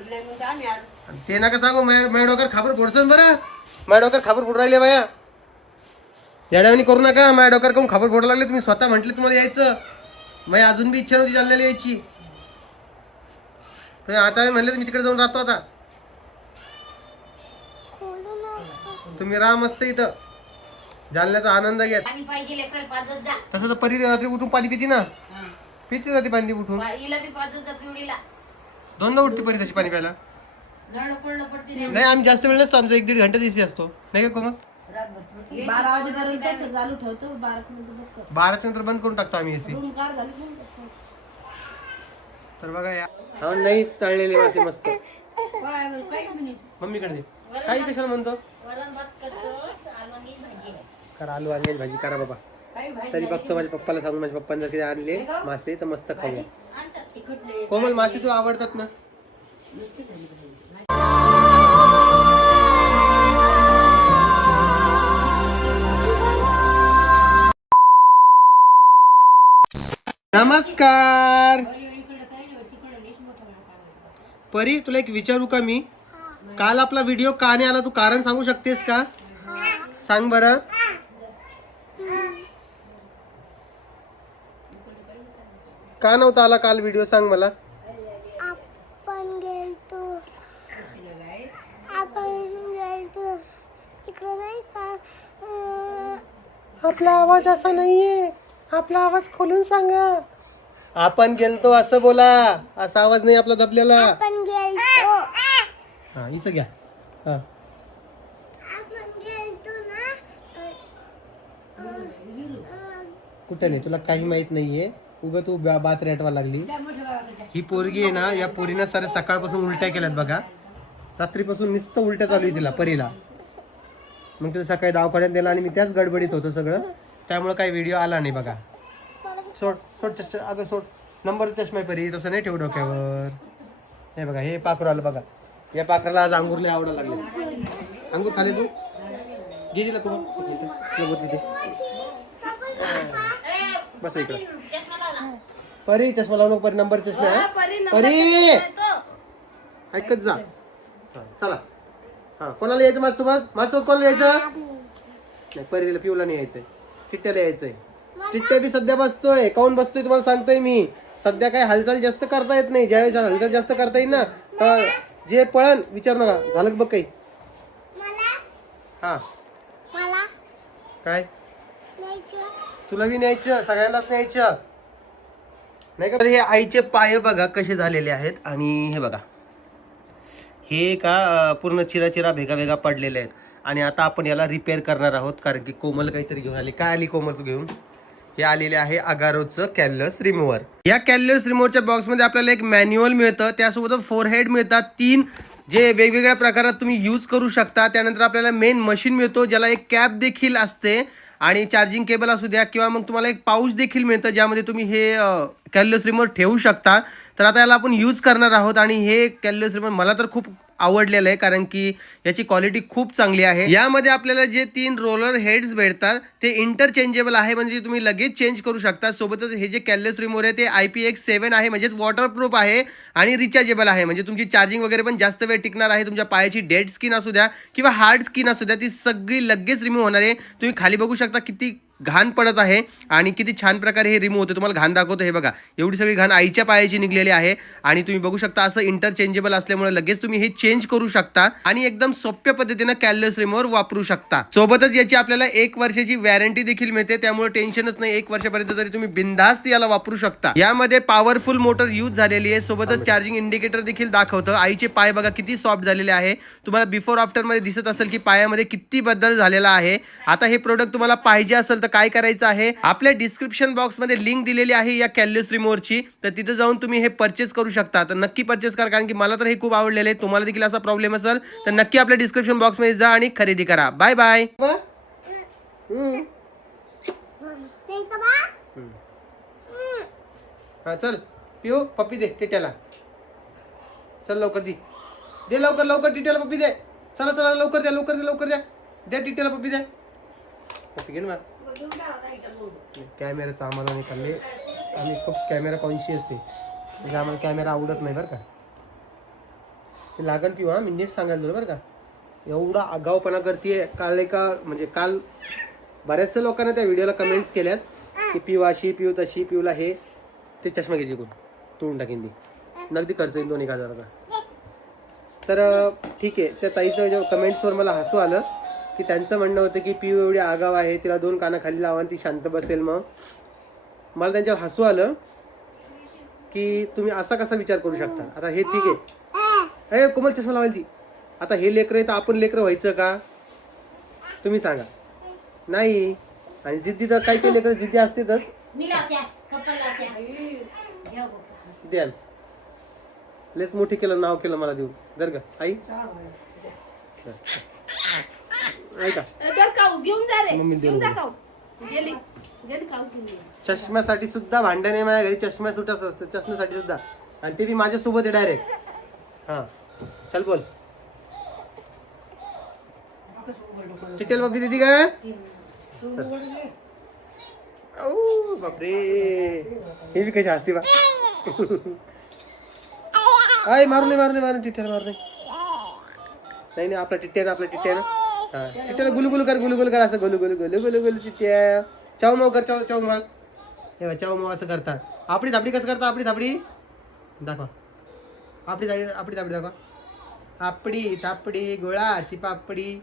ते नका सांगू, माझ्या डोक्यावर खाबर फोडसन बरं. माझ्या डोक्यावर खाबर फोडून राहिले बाया. येड्यावानी करू नका. माझ्या डोक्यावर काऊन खाबर फोडायला लागले तुम्ही? स्वतः म्हटले तुम्हाला यायचं. माझी अजून बी इच्छा नव्हती जालन्याला यायची, तर आता मी म्हणलं मी तिकडे जाऊन राहतो. आता तुम्ही राहा मस्त इथं, जालन्याचा आनंद घ्या. तसं तर परी रात्री उठून पाणी पिती ना, पिती राहते पाणी उठून. दोनदा उठते परी तशी पाणी प्यायला. नाही आम्ही जास्त वेळ नसतो, आमचा 1-1.5 घंटा दिवशी असतो नाही का कोमल? 12 वाजेपर्यंत चालू ठेवतो, 12च्या नंतर बंद करून टाकतो आम्ही एसी. तर बघा या नाही तळलेले मासे मस्त. मम्मीकडे दे. काही कशाला म्हणतो? करा आलू वांग्याची भाजी करा बाबा. तरी बघतो माझ्या पप्पाला सांगून, माझ्या पप्पांनी जर कधी आणले मासे तर मस्त खाऊया. कोमल मासे तुला आवडतात ना? नमस्कार परी, तुला एक विचारू का मी? काल आपला व्हिडिओ का नाही आला, तू कारण सांगू शकतेस का? सांग बरं. का नव्हता आला काल व्हिडिओ, सांग मला. आपला आवाज असा नाहीये, आपला आवाज खोलून सांगा. आपण गेलतो असं बोला, असा आवाज नाही आपला दबलेला. हा हिचं घ्या. हा कुठे नाही, तुला काही माहित नाहीये, उगा तू बात रेटवा लागली. ही पोरगी आहे ना, या पोरीनं सारे सकाळपासून उलट्या केल्यात बघा. रात्रीपासून नुसतं उलट्या चालू आहे तिला, परीला. मग तुला सकाळी दवाखान्यात दिला आणि मी त्याच गडबडीत होतो सगळं, त्यामुळे काही व्हिडिओ आला नाही बघा. सोड सोड चष्मा, अगं सोड. नंबर चष्मा आहे परी, तसं नाही ठेवू डोक्यावर. हे बघा हे पाखरू आलं बघा. या पाखराला आज अंगूरले आवडायला लागले. अंगूर खाले तू घे तिला तिथे बस इकडे. परी चष्मा लावू नको परी, नंबर चष्मा आहे परी, ऐकत जा. चला हा, कोणाला यायचं माझ्यासोबत? माझ्यासोबत कोणाला यायचं नाही? परीला पिऊला नाही यायचंय, टिट्ट्याला यायचंय. टिट्ट्या बी सध्या बसतोय. काऊन बसतोय तुम्हाला सांगतोय मी. सध्या काही हालचाल जास्त करता येत नाही. ज्यावेळेस हालचाल जास्त करता येईल ना, तर जे पळण विचार नका. झालं बघ काही? हा काय तुला बी न्यायचं, सगळ्यांनाच न्यायचं नाही का? तर हे आईचे पाय बघा कसे झालेले आहेत. आणि हे बघा हे का पूर्ण चिरा भेगा पडलेले आहेत. आणि आता आपण याला रिपेअर करणार आहोत, कारण की कोमल काहीतरी घेऊन आली. काय आली कोमल तू घेऊन? हे आलेले आहे अगारोचं कॅलस रिमूव्हर. या कॅलस रिमूव्हरच्या बॉक्समध्ये आपल्याला एक मॅन्युअल मिळतं, त्यासोबत 4 हेड मिळतात, 3 जे वेगवेगळ्या प्रकारात तुम्ही यूज करू शकता. त्यानंतर आपल्याला मेन मशीन मिळतो, ज्याला एक कॅप देखील असते, आणि चार्जिंग केबल असू द्या, किंवा मग तुम्हाला एक पाऊच देखील मिळतं, ज्यामध्ये तुम्ही हे कॅलस रिमूव्हर ठेवू शकता. तर आता याला आपण यूज करणार आहोत. आणि हे कॅलस रिमूव्हर मला तर खूप आवडलेलं आहे, कारण की याची क्वालिटी खूप चांगली आहे. यामध्ये आपल्याला जे 3 रोलर हेड्स भेटतात ते इंटरचेंजेबल आहे, म्हणजे तुम्ही लगेच चेंज करू शकता. सोबतच हे जे कॅलस रिमूव्हर आहे ते IPX7 आहे, म्हणजेच वॉटरप्रूफ आहे आणि रिचार्जेबल आहे, म्हणजे तुमची चार्जिंग वगैरे पण जास्त वेळ टिकणार आहे. तुमच्या पायाची डेड स्किन असू द्या किंवा हार्ड स्किन असू द्या, ती सगळी लगेच रिमूव्ह होणार आहे. तुम्ही खाली बघू शकता किती घाण पडत आहे आणि किती छान प्रकारे हे रिमूव्ह होते. तुम्हाला घाण दाखवतो, हे बघा एवढी सगळी घाण आईच्या पायाची निघलेली आहे. आणि तुम्ही बघू शकता असं इंटरचेंजेबल असल्यामुळे लगेच तुम्ही हे चेंज करू शकता आणि एकदम सोप्या पद्धतीने कॅलस रिमूव्हर वापरू शकता. सोबतच याची आपल्याला 1 वर्षाची वॉरंटी देखील मिळते, त्यामुळे टेन्शनच नाही. 1 वर्षापर्यंत तरी तुम्ही बिनधास्त याला वापरू शकता. यामध्ये पॉवरफुल मोटर यूज झालेली आहे, सोबतच चार्जिंग इंडिकेटर देखील दाखवतं. आईचे पाय बघा किती सॉफ्ट झालेले आहे. तुम्हाला बिफोर आफ्टर मध्ये दिसत असेल की पायामध्ये किती बदल झालेला आहे. आता हे प्रोडक्ट तुम्हाला पाहिजे असेल तर काय करायचं आहे, आपल्या डिस्क्रिप्शन बॉक्स मध्ये लिंक दिलेली आहे या कॅलस रिमूव्हरची, तर तिथे जाऊन तुम्ही हे परचेस करू शकता. तर नक्की परचेस करा, कारण की मला तर हे खूप आवडलेलं आहे. तुम्हाला देखील असा प्रॉब्लेम असेल तर नक्की आपल्या डिस्क्रिप्शन बॉक्स मध्ये जा आणि खरेदी करा. Bye bye. हा चल पिऊ, पप्पी दे टिट्याला. चल लवकर दे लवकर लवकर टिट्याला पप्पी दे. चला चला लवकर द्या लवकर द्या लवकर द्या. द्या टिट्याला पप्पी द्या. पप्पी घे ना. कॅमेराचं आम्हाला नाही खाल्ले, आम्ही खूप कॅमेरा कॉन्शियस आहे, म्हणजे आम्हाला कॅमेरा आवडत नाही बरं का. लागण पिऊ. हा मी नीट सांगायला तुला बरं का. एवढा आगाऊपणा करते. काल बऱ्याचशा लोकांना त्या व्हिडिओला कमेंट्स केल्यात की पिऊ अशी पिऊ तशी पिऊला हे ते चष्मा घ्यायची कोण तोडून टाकेन ती. नगदी खर्च येईल 2,000 तर ठीक आहे. त्या ताईचं जेव्हा कमेंट्सवर मला हसू आलं की त्यांचं म्हणणं होतं की पिऊ एवढी आगाव आहे, तिला 2 कानाखाली लावा आणि ती शांत बसेल. मग मला त्यांच्यावर हसू आलं की तुम्ही असा कसा विचार करू शकता. आता हे ठीक आहे, कोमल चष्मा लावायला ती. आता हे लेकरं आहे तर आपण लेकरं व्हायचं का तुम्ही सांगा. नाही. आणि जिद्दी तर काही लेकरं जिद्दी असतेच. द्या लेच मोठी केलं नाव केलं मला देऊ जर का आई ऐका घेऊन जा रे, मम्मी घेऊन जा देऊ. खाऊ. गेली गेली खाऊ घेऊन. चष्म्यासाठी सुद्धा भांडण आहे माझ्या घरी. चष्म्यासाठी सुद्धा. आणि ते बी माझ्यासोबत आहे डायरेक्ट. हा चल बोल. टिटेल बाबी दिदी का बापरे हे बी कशी असते बा. आय मारू नये टिटेल मारू नये. नाही आपला टिट्ट्या हा टिट्ट्याला गुलू कर असं गुलू टिट्ट्या. चाव माव कर चाव माव. हे चाव माव असं करतात. आपडी थापडी कसं करता. आपडी थापडी दाखवा. आपडी थापडी दाखवा. आपडी थापडी गोळाची पापडी.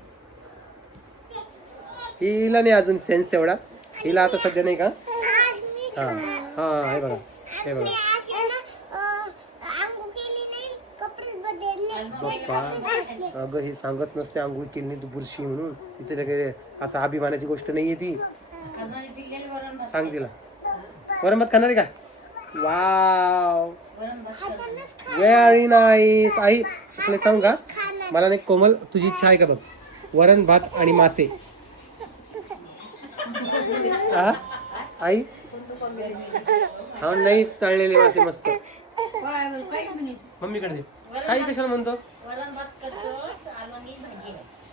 हिला नाही अजून सेन्स तेवढा. हिला आता सध्या नाही का. हा हा हे बघा हे बघा पप्पा. अगं हे सांगत नसते आंघोळ केली नाही तू बुरशी म्हणून. तिचं काही असं अभिमानाची गोष्ट नाहीये ती. सांग तिला. वरण भात खाणार आहे का. Wow very nice. आई तुला सांगू का मला नाही कोमल तुझी इच्छा आहे का बघ. वरण भात आणि मासे. आई हा नाही तळलेले मासे मस्त. मम्मीकडे दे. काही कशाला म्हणतो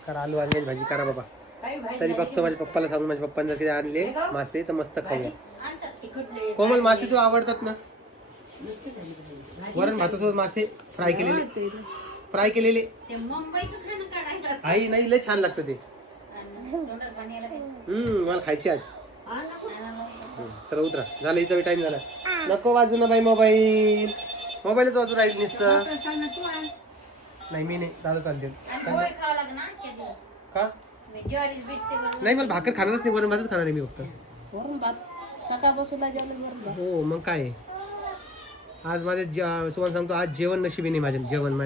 करा आलू वांग्याची भाजी करा बाबा. तरी बघतो माझ्या पप्पाला सांगून माझ्या पप्पांनी जर कधी आणले मासे तर मस्त खाऊया. कोमल मासे तुला आवडतात ना. वरण भातासोबत मासे फ्राय केलेले आई नाही लय छान लागतं ते. मला खायची आज. चला उतरा झालं हिचा टाइम झाला. नको वाजू ना बाई मोबाईलच वाजू राहील नुसतं. नाही मी नाही दादा चालते का नाही. मला भाकर खाणारच नाही. वरण भातच खाणार आहे मी फक्त. वरून भात सकाळपासून हो मग काय आज माझ्या तुम्हाला सांगतो आज जेवण नशिबी नाही. माझ्या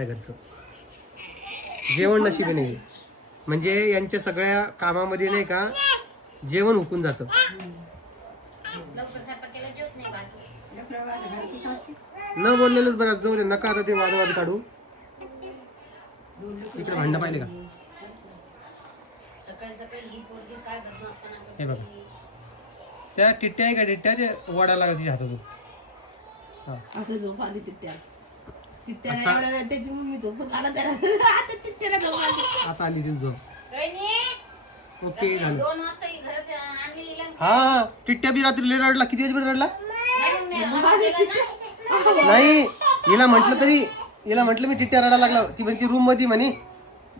घरचं जेवण नशिबी नाही. म्हणजे यांच्या सगळ्या कामामध्ये नाही का जेवण हुकून जातं. न बोललेलंच बरं. जाऊ दे नका आता ते वाद काढू. इकडे भांडं पाहिले का. हे बघा त्या टिट्ट्या आहे का टिट्ट्या ते वडा लागत तिच्या हातातून. आता झोप आली तिथ्या असा- एवढ्या वेळ त्याची मम्मी झोपत आला त्याला. आता तिथ्याला झोप आली. आता आली ती झोप. ओके झालं. हा टिट्ट्या बी रात्री लय रडला. किती वेळ रडला नाही. हिला म्हटलं मी टिट्ट्या रडायला लागला. ती म्हणजे रूम मध्ये म्हणे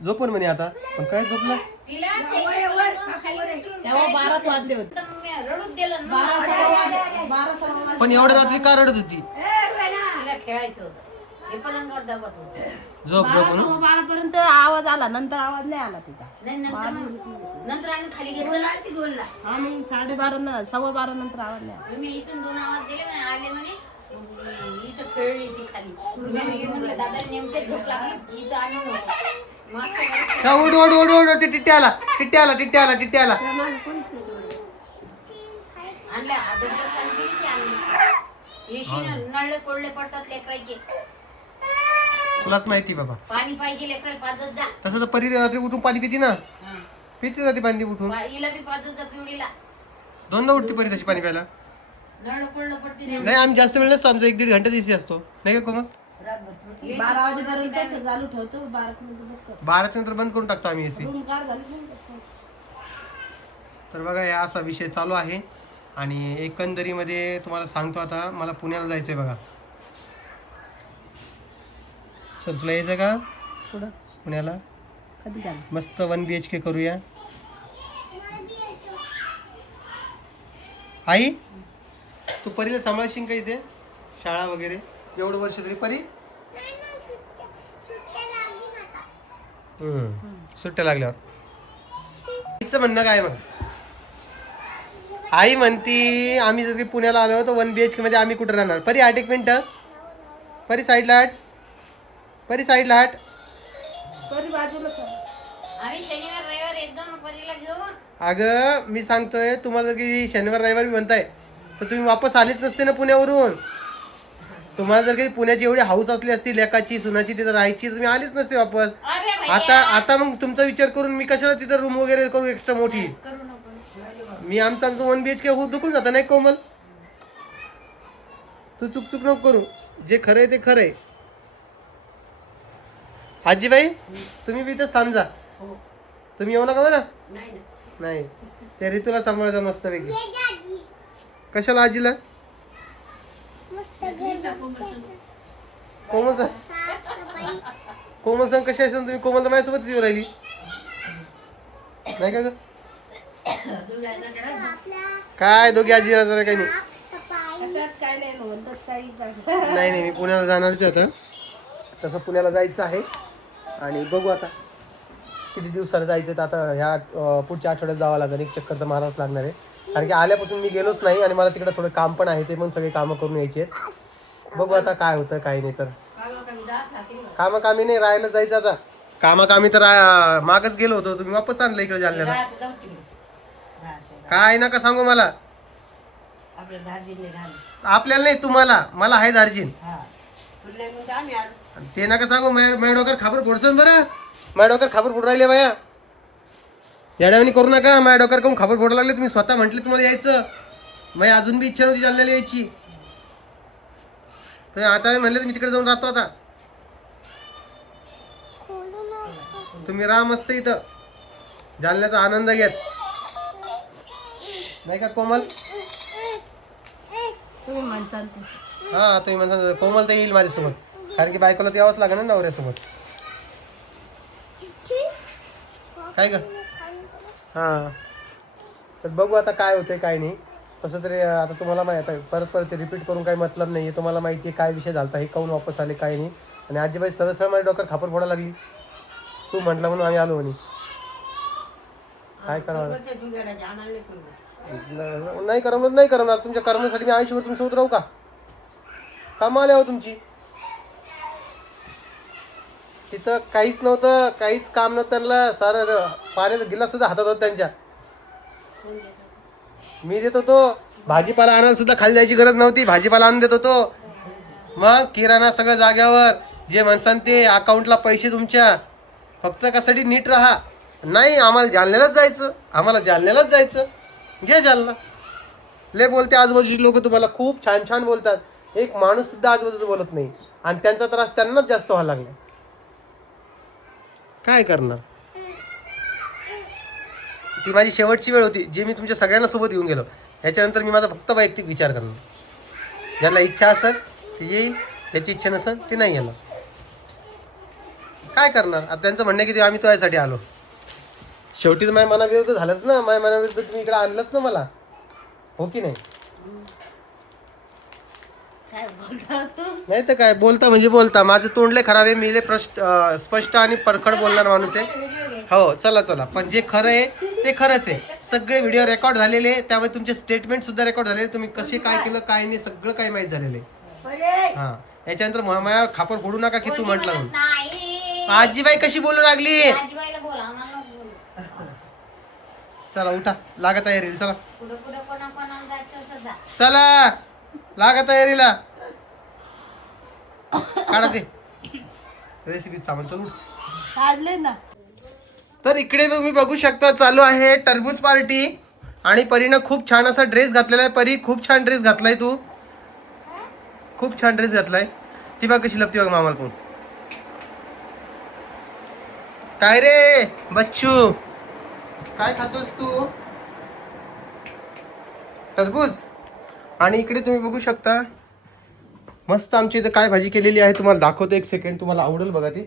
झोपण म्हणे आता. पण काय झोपला तेव्हा 12 वाजले होते. 12 पण एवढ्या रात्री का रडत होती. झोप म्हणून 12 पर्यंत आवाज आला. नंतर आवाज नाही आला तिचा. नंतर आम्ही खाली घेतलं ना ती गोलला. आम्ही 12:30 12:15 नंतर आवाज नाही आला. मी इथून 2 आवाज दिले म्हणे आले म्हणे इथं खेळली ती खाली. मी म्हणलं दादा नेमके झोप लागली इथं आणून ओढ ते टिट्ट्या आला. आणल्या आदर ती आणली. येशीन नळले कोळले पडतात लेकरायचे. तुलाच माहिती बाबा. पाणी पाहिजे लेकराला पाजत जा. तसं तर परी रात्री उठून पाणी पिती ना. पिती रात्री पाणी उठून. हिला बी पाजत जा पिवडीला. दोनदा उठते परी तशी पाणी प्यायला. नळ कोळलं पडते. नाही आम्ही जास्त वेळ नसतो. आमचा 1-1.5 घंटा दिवशी असतो नाही का कोमल. 12 वाजेपर्यंत चालू ठेवतो. 12 नंतर 12च्या नंतर बंद करून टाकतो आम्ही एसी. रूम कार झाली. तर बघा या असा विषय चालू आहे. आणि एकंदरीमध्ये तुम्हाला सांगतो आता मला पुण्याला जायचंय बघा. चल तुला यायचं का पुढं पुण्याला कधी जाणार? मस्त 1 BHK करूया. आई तू परीला सांभाळशील का इथे शाळा वगैरे एवढं वर्ष तरी परी सुट्ट्या लागल्यावर तिचं म्हणणं काय मग आई म्हणती आम्ही जर पुण्याला आलो तर 1 BHK मध्ये आम्ही कुठं राहणार परी 8 मिनिटं परी साईडला हट परी साईडला हट परी बाजूला सर. आम्ही शनिवार रविवार येत जाऊ ना परीला घेऊन. अगं मी सांगतोय तुम्हाला की शनिवार रविवारी म्हणताय तर तुम्ही वापस आलेच नसते ना पुण्यावरून तुम्हाला जर काही पुण्याची एवढी हाऊस असली असती लेकाची सुनाची तिथं राहायची तुम्ही आलीच नसते वापस. अरे भैया. आता मग तुमचा विचार करून मी कशाला तिथं रूम वगैरे करू एक्स्ट्रा मोठी करू नको. मी आमचं 1 BHK होत दुखून जातं नाही कोमल तू चुक नको करू जे खरंय ते खरंय. आजीबाई तुम्ही बी इथंच थांब जा तुम्ही येऊ नका बरं नाही ते ऋतूला सांभाळायचं मस्त पैकी कशाला आजीला कोमल सांग कशा आहे तुम्ही कोमल तर माझ्यासोबत येऊ राहिली नाही का ग काय दोघी आजी जरा काही नाही अशात काय नाही म्हणतात काही नाही मी पुण्याला जाणारच आहे आता तसं पुण्याला जायचं आहे आणि बघू आता किती दिवसाला जायचं तर आता ह्या पुढच्या आठवड्यात जावं लागेल एक चक्कर तर मारावंच लागणार आहे कारण की आल्यापासून मी गेलोच नाही आणि मला तिकडे थोडं काम पण आहे ते पण सगळे कामं करून यायचे बघू आता काय होतं काय नाही तर कामाकामी नाही राहायला जायचं आता कामाकामी तर मागच गेलो होतो तुम्ही वापस आणलं इकडे जालन्याला काय नका सांगू मला आपल्याला नाही तुम्हाला मला आहे दार्जिन ते नका सांगू माझ्या डोक्यावर खाबर फोडसन बरं माझ्या डोक्यावर खाबर फोड राहिले बाया येड्यावानी करू नका माझ्या डोक्यावर काऊन खाबर फोडायला लागले तुम्ही स्वतः म्हटले तुम्हाला यायचं माझी अजून बी इच्छा नव्हती जालन्याला यायची तर आता मी म्हणलं मी तिकडे जाऊन राहतो आता तुम्ही राहा मस्त इथं जालन्याचा आनंद घेत नाही का कोमल तुम्ही म्हणताल हा तुम्ही म्हणता कोमल तर येईल माझ्यासोबत कारण की बायकोला तर यावंच लागेल ना नवऱ्यासोबत काय का हा तर बघू आता काय होते काय नाही तसं तरी आता तुम्हाला माहिती आहे परत रिपीट करून काही मतलब नाही आहे तुम्हाला माहिती आहे काय विषय झाला हे काऊन वापस आले काय नाही आणि आजीबाई सरळ सरळ माझ्या डोक्यावर खापर फोडायला लागली तू म्हटलं म्हणून आम्ही आलो म्हणे काय करावं नाही करमणार तुमच्या कर्मासाठी मी आयुष्यभर तुमच्यासोबत राहू का कामाला हो तुमची तिथं काहीच नव्हतं काहीच काम नव्हतं त्यांना सारं पाण्याचा गिलास सुद्धा हातात होता त्यांच्या मी देत होतो भाजीपाला आणायला सुद्धा खाली जायची गरज नव्हती भाजीपाला आणून देत होतो मग किराणा सगळं जाग्यावर जे म्हणसान ते अकाउंटला पैसे तुमच्या फक्त कशासाठी नीट राहा नाही आम्हाला जालन्यालाच जायचं घे जालना लय बोलते आजूबाजूची लोक तुम्हाला खूप छान छान बोलतात एक माणूस सुद्धा आजूबाजूचं बोलत नाही आणि त्यांचा त्रास त्यांनाच जास्त व्हायला लागला काय करणार ती माझी शेवटची वेळ होती जी मी तुमच्या सगळ्यांना सोबत येऊन गेलो याच्यानंतर मी माझा फक्त वैयक्तिक विचार करणार ज्याला इच्छा असेल ती येईल ज्याची इच्छा नसेल ती नाही येणार काय करणार आता त्यांचं म्हणणं की आम्ही तो यासाठी आलो शेवटी तर माझ्या मनाविरुद्ध झालंच ना माझ्या मनाविरुद्ध तुम्ही इकडे आणलंच ना मला हो की नाही नाही तर काय बोलता म्हणजे बोलता माझं तोंडले खराब आहे मी स्पष्ट आणि परखड बोलणार माणूस आहे हो चला पण जे खरं आहे ते खरंच आहे सगळे व्हिडिओ रेकॉर्ड झालेले त्यामुळे तुमचे स्टेटमेंट सुद्धा रेकॉर्ड झालेले तुम्ही कसे काय केलं काय नाही सगळं काही माहीत झालेलं आहे हा याच्यानंतर माझ्या खापर फोडू नका की तू म्हटलं म्हणून नाही आजीबाई कशी बोलू लागली आजीबाईला बोला आम्हाला नको बोलू. चला उठा लागा तयारीला चला पुढं कोणाला जायचं होतं जा. चला लागा तयारीला काढा ते रेसिपी सामान चल उठ. काढले ना तर इकडे तुम्ही बघू शकता चालू आहे टरबूज पार्टी आणि परीनं खूप छान असा ड्रेस घातलेला आहे परी खूप छान ड्रेस घातलाय तू खूप छान ड्रेस घातलाय ती बघ कशी लपती बघ मामाला पण काय रे बच्चू काय खातोस तू टरबूज आणि इकडे तुम्ही बघू शकता मस्त आमची इथं काय भाजी केलेली आहे तुम्हाला दाखवतो एक सेकंड तुम्हाला आवडेल बघा ती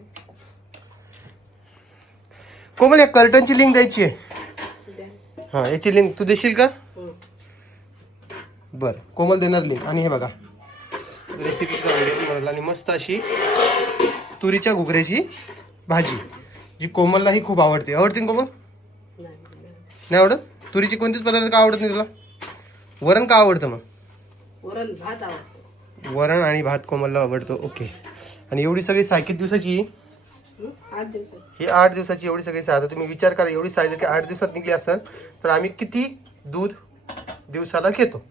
कोमल या कर्टनची लिंक द्यायची आहे. हा याची लिंक तू देशील का? बर कोमल देणार लिंक. आणि हे बघा रेसिपीचा व्हिडिओ बनवला आणि मस्त अशी तुरीच्या घुगऱ्याची भाजी जी कोमललाही खूप आवडते. आवडते ना कोमल? नाही आवडत? तुरीची कोणतीच पदार्थ का आवडत नाही तुला? वरण का आवडतं मग? वरण भात आवडतो. वरण आणि भात कोमलला आवडतो. ओके. आणि एवढी सगळी साय किती दिवसाची? 8 दिवसात. ही 8 दिवसाची एवढी सगळी साय. आता तुम्ही विचार करा एवढी साय जर की 8 दिवसात निघली असेल तर आम्ही किती दूध दिवसाला घेतो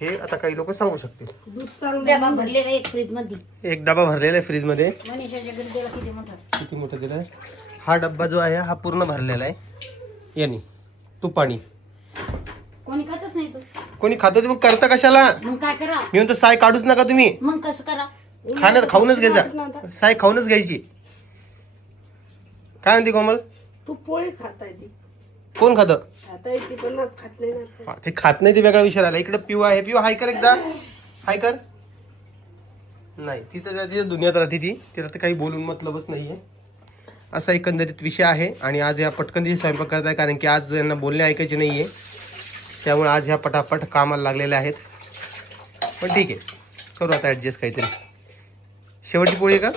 हे आता काही लोक सांगू शकतील. दूध चांगलं डबा भरलेला एक फ्रीज मध्ये. एक डबा भरलेला आहे फ्रीजमध्ये. मनीषाच्या घरी दिला किती मोठा. किती मोठं दिलं आहे? हा डब्बा जो आहे हा पूर्ण भरलेला आहे यानी तुपाणी. कोणी खातच नाही तो. कोणी खातं मग करता कशाला? मग काय करा? मी म्हणतो साय काढूच नका तुम्ही. मग कसं करा? खाऊनच घ्यायचा. साय खाऊनच घ्यायची. काय म्हणते कोमल? तू पोळी खाता येते. कोण खातं? खाता येते पण खात नाही ना. ते खात नाही ते वेगळा विषय आला. इकडे पिऊ आहे. पिऊ हाय कर एकदा. हाय कर. नाही तिथं तिच्या दुनियात राहते ती. तिला तर काही बोलून मतलबच नाहीये. असा एकंदरीत विषय आहे. आणि आज या पटकन स्वयंपाक करत आहे कारण की आज यांना बोलणे ऐकायचे नाहीये. त्यामुळे आज ह्या पटापट कामाला लागलेल्या आहेत. पण ठीक आहे करू आता ॲडजस्ट काहीतरी. शेवटची पोळी आहे का?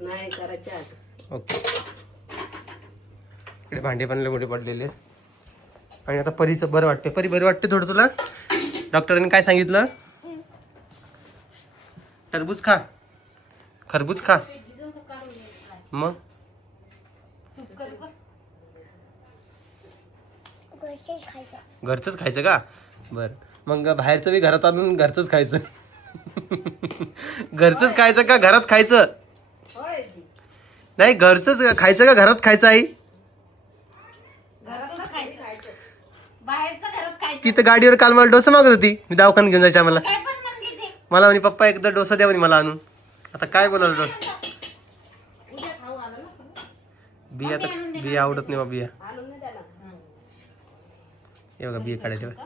नाही करायच्या आधी. ओके. इकडे भांडे पण मोठे पडलेले आहेत. आणि आता परीचं बरं वाटते. परी बरं वाटते थोडं तुला? डॉक्टरांनी काय सांगितलं? टरबूज खा, खरबूज खा. मग घरचंच खायचं का? बरं मग बाहेरचं बी घरात आणून घरचंच खायचं. घरचंच खायचं का घरात खायचं? नाही घरचंच खायचं का घरात खायचं आई? बाहेरचं घरात खायचं. तिथं गाडीवर काल मला डोसा मागत होती. मी दवाखान्यात घेऊन जायच्या मला. काय पण म्हणली ते. मला म्हणे पप्पा एकदा डोसा द्या म्हणे मला आणून. आता काय बोलायला डोसा? बिया तर बिया आवडत नाही बा बिया. हे बघा बिया काढायचे बघा.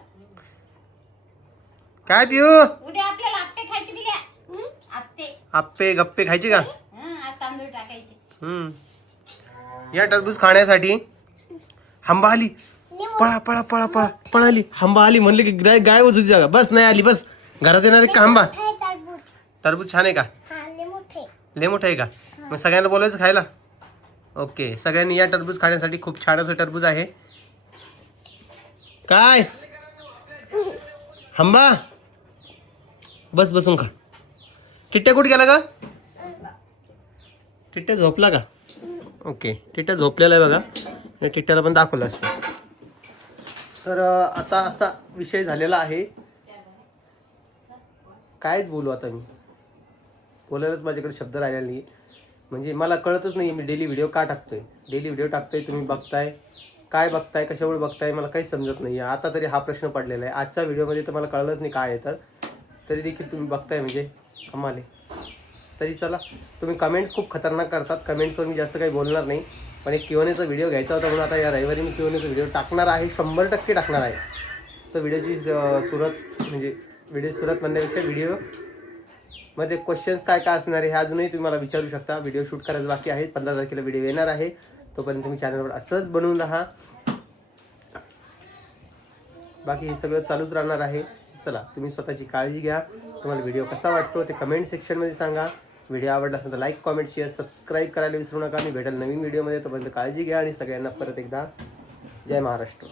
काय पिऊ? उद्या आपल्याला आप्पे खायचे बिल्या. आप्पे. आप्पे गप्पे खायचे का? आज तांदूळ टाकायचे. या टरबूज खाण्यासाठी हंबा आली. पळा पळा पळा पळा पळाली. हंबा आली म्हणले की गाय होती जागा. बस नाही आली बस. घरात येणार आहे का हंबा? टरबूज छान आहे का? लय मोठं आहे का? मग सगळ्यांना बोलायचं खायला. ओके सगळ्यांनी या टरबूज खाण्यासाठी. खूप छान असं टरबूज आहे. काय हंबा बस बसून खा. टिट्ट्या कुठे गेला का? टिट्ट्या झोपला का? ओके टिट्ट्या झोपलेला आहे बघा. टिट्ट्याला पण दाखवलं असतं. तर आता असा विषय झालेला आहे. कायच बोलू आता मी. बोलायलाच माझ्याकडे शब्द राहिलेला नाही. म्हणजे मला कळतच नाही मी डेली व्हिडिओ का टाकतोय. डेली व्हिडिओ टाकतोय तुम्ही बघताय. काय बघताय कशामुळे बघताय मला काही समजत नाही. आता तरी हा प्रश्न पडलेला आहे. आजच्या व्हिडिओमध्ये तर मला कळलंच नाही काय आहे. तर तरी देखील तुम्ही बघताय म्हणजे कमाल आहे. तरी चला तुम्ही कमेंट्स खूप खतरनाक करतात. कमेंट्सवर मी जास्त काही बोलणार नाही. पण एक Q&Aचा व्हिडिओ घ्यायचा होता म्हणून आता या रविवारी मी Q&Aचा व्हिडिओ टाकणार आहे. 100% टाकणार आहे. तर व्हिडिओची सुरुवात म्हणण्यापेक्षा व्हिडिओमध्ये क्वेश्चन्स काय काय असणार आहे हे अजूनही तुम्ही मला विचारू शकता. व्हिडिओ शूट करायचं बाकी आहे. 15 तारखेला व्हिडिओ येणार आहे. तोपर्यंत तुम्ही चॅनलवर असंच बनवून राहा. बाकी हे सगळं चालूच राहणार आहे. चला तुम्ही स्वतःची काळजी घ्या. तुम्हाला व्हिडिओ कसा वाटतो ते कमेंट सेक्शनमध्ये सांगा. व्हिडिओ आवडला असेल तर लाईक कमेंट शेअर सबस्क्राईब करायला विसरू नका. मी भेटेल नवीन व्हिडिओमध्ये. तोपर्यंत काळजी घ्या आणि सगळ्यांना परत एकदा जय महाराष्ट्र.